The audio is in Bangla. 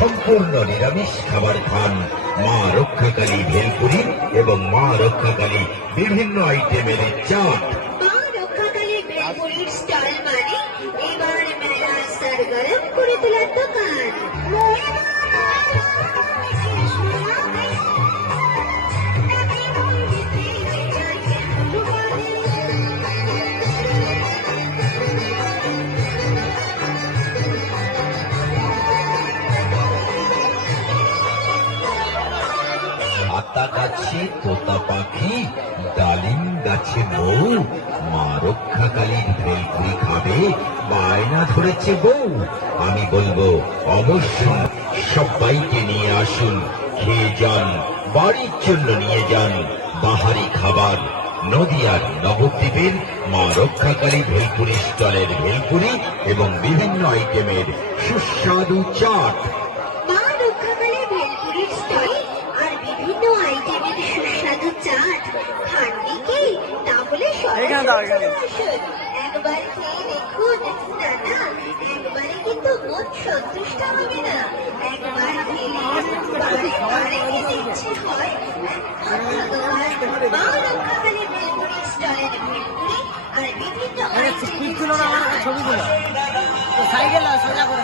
সম্পূর্ণ নিরামিষ খাবার খান মা রক্ষাকালী ভেলপুরি এবং মা রক্ষাকালী বিভিন্ন আইটেমের চাট। মা রক্ষাকালী ভেলপুরির স্টল মানে এবার মেলা সরগরম করে তোলার দোকান। আতা গাছে তোতা পাখি, ডালিম গাছে বউ, মা রক্ষাকালীর ভেলপুরি খাবে বায়না ধরেছে বউ। আমি বলবো অবশ্যই সবাইকে নিয়ে আসুন, খেয়ে যান, বাড়ির জন্য নিয়ে যান বাহারি খাবার। নদিয়ার নবদ্বীপের মা রক্ষাকালী ভেলপুরি স্টলের ভেলপুরি এবং বিভিন্ন আইটেমের সুস্বাদু চাট। মা রক্ষাকালী ভেলপুরির স্টল আর বিভিন্ন আইটেমের সুস্বাদু চাট খাননি কি? তাহলে সরাসরি আসুন, একবার খেয়ে দেখুন। না না, একবারে কিন্তু মন সন্তুষ্ট হবে না, একবার খেলে বারে বারে খেতে ইচ্ছে হয়। মা রক্ষাকালী ভেলপুরি স্টলের ভেলপুরি আর বিভিন্ন আইটেমের চাট। ছবি গুলো সাইডে সোজা করে